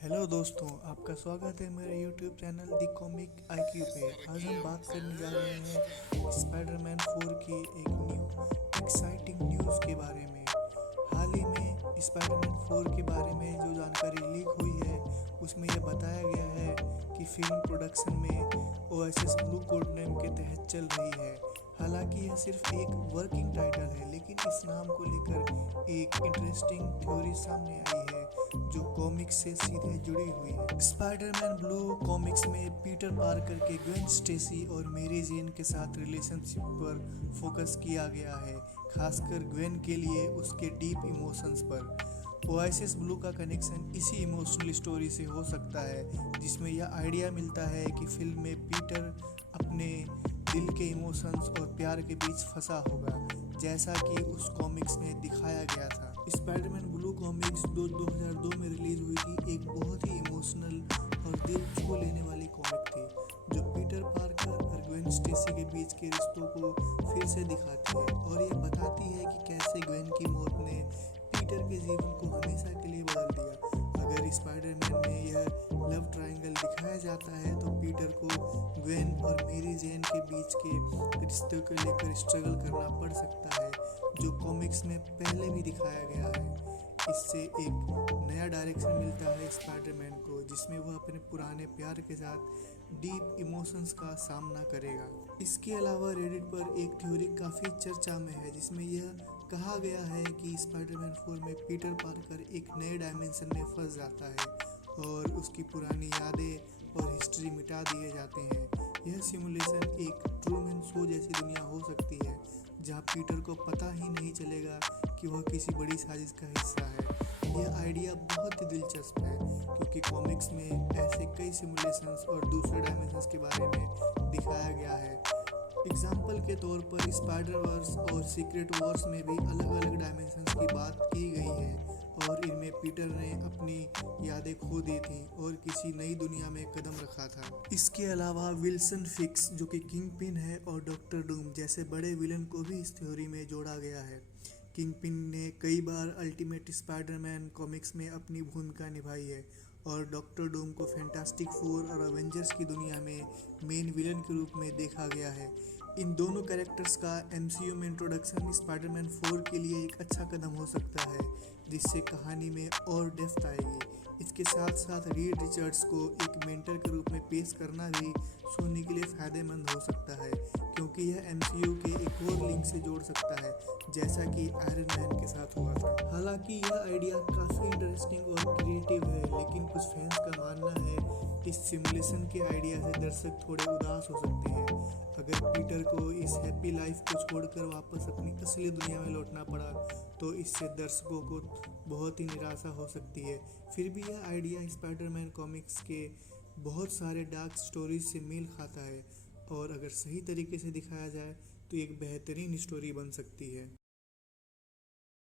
Hello दोस्तों, आपका स्वागत है मेरे YouTube चैनल दी कॉमिक आईक्यू पे। आज हम बात करने जा रहे हैं स्पाइडरमैन 4 की एक न्यू एक्साइटिंग न्यूज़ के बारे में। हाल ही में स्पाइडरमैन 4 के बारे में जो जानकारी लीक हुई है उसमें यह बताया गया है कि फिल्म प्रोडक्शन में ओएसिस ब्लू कोड नेम के तहत चल रही है। हालांकि यह सिर्फ एक वर्किंग टाइटल है, लेकिन इस नाम को लेकर एक इंटरेस्टिंग थ्योरी सामने आई है जो कॉमिक्स से सीधे जुड़ी हुई है। स्पाइडरमैन ब्लू कॉमिक्स में पीटर पार्कर के ग्वेन स्टेसी और मेरी जेन के साथ रिलेशनशिप पर फोकस किया गया है, खासकर ग्वेन के लिए उसके डीप इमोशंस पर। ओएसिस ब्लू का कनेक्शन इसी इमोशनल स्टोरी से हो सकता है, जिसमें यह आइडिया मिलता है कि फिल्म में पीटर अपने दिल के इमोशंस और प्यार के बीच फंसा होगा, जैसा कि उस कॉमिक्स में दिखाया गया था। स्पाइडरमैन ब्लू कॉमिक्स 2002 में रिलीज हुई थी। एक बहुत ही इमोशनल और दिल छू लेने वाली कॉमिक थी, जो पीटर पार्कर और ग्वेन स्टेसी के बीच के रिश्तों को फिर से दिखाती है और ये बताती है कि कैसे ग्वेन की मौत ने पीटर के जीवन को हमेशा के लिए बदल दिया। अगर स्पाइडरमैन में यह लव ट्रायंगल दिखाया जाता है तो पीटर को ग्वेन और मेरी जेन के बीच के रिश्ते को लेकर स्ट्रगल करना पड़ सकता है, जो कॉमिक्स में पहले भी दिखाया गया है। इससे एक नया डायरेक्शन मिलता है स्पाइडरमैन को, जिसमें वह अपने पुराने प्यार के साथ डीप इमोशंस का सामना करेगा। इसके अलावा रेडिट पर एक थ्योरी काफ़ी चर्चा में है, जिसमें यह कहा गया है कि स्पाइडरमैन 4 में पीटर पार्कर एक नए डायमेंशन में फंस जाता है और उसकी पुरानी यादें और हिस्ट्री मिटा दिए जाते हैं। यह सिमुलेशन एक ट्रूमैन शो जैसी दुनिया हो सकती है, जहां पीटर को पता ही नहीं चलेगा कि वह किसी बड़ी साजिश का हिस्सा है। यह आइडिया बहुत ही दिलचस्प है, क्योंकि कॉमिक्स में ऐसे कई सिमुलेशंस और दूसरे डायमेंशंस के बारे में दिखाया गया है। एग्जाम्पल के तौर पर स्पाइडर वर्स और सीक्रेट वॉर्स में भी अलग अलग डायमेंशंस की बात की गई है और इनमें पीटर ने अपनी यादें खो दी थी और किसी नई दुनिया में कदम रखा था। इसके अलावा विल्सन फिक्स, जो कि किंग पिन है, और डॉक्टर डूम जैसे बड़े विलन को भी इस थ्योरी में जोड़ा गया है। किंग पिन ने कई बार अल्टीमेट स्पाइडरमैन कॉमिक्स में अपनी भूमिका निभाई है और डॉक्टर डूम को फैंटास्टिक फोर और अवेंजर्स की दुनिया में मेन विलन के रूप में देखा गया है। इन दोनों कैरेक्टर्स का एमसीयू में इंट्रोडक्शन स्पाइडरमैन 4 के लिए एक अच्छा कदम हो सकता है, जिससे कहानी में और डेप्थ आएगी। इसके साथ साथ रीड रिचर्ड्स को एक मेंटर के रूप में पेश करना भी सोनी के लिए फ़ायदेमंद हो सकता है, क्योंकि यह एमसीयू के एक और लिंक से जोड़ सकता है, जैसा कि आयरन मैन के साथ हुआ था। हालांकि यह आइडिया काफ़ी इंटरेस्टिंग और क्रिएटिव है, लेकिन कुछ फैंस का मानना है इस सिमुलेशन के आइडिया से दर्शक थोड़े उदास हो सकते हैं। अगर पीटर को इस हैप्पी लाइफ को छोड़कर वापस अपनी असली दुनिया में लौटना पड़ा तो इससे दर्शकों को बहुत ही निराशा हो सकती है। फिर भी यह आइडिया स्पाइडरमैन कॉमिक्स के बहुत सारे डार्क स्टोरीज से मेल खाता है और अगर सही तरीके से दिखाया जाए तो एक बेहतरीन स्टोरी बन सकती है।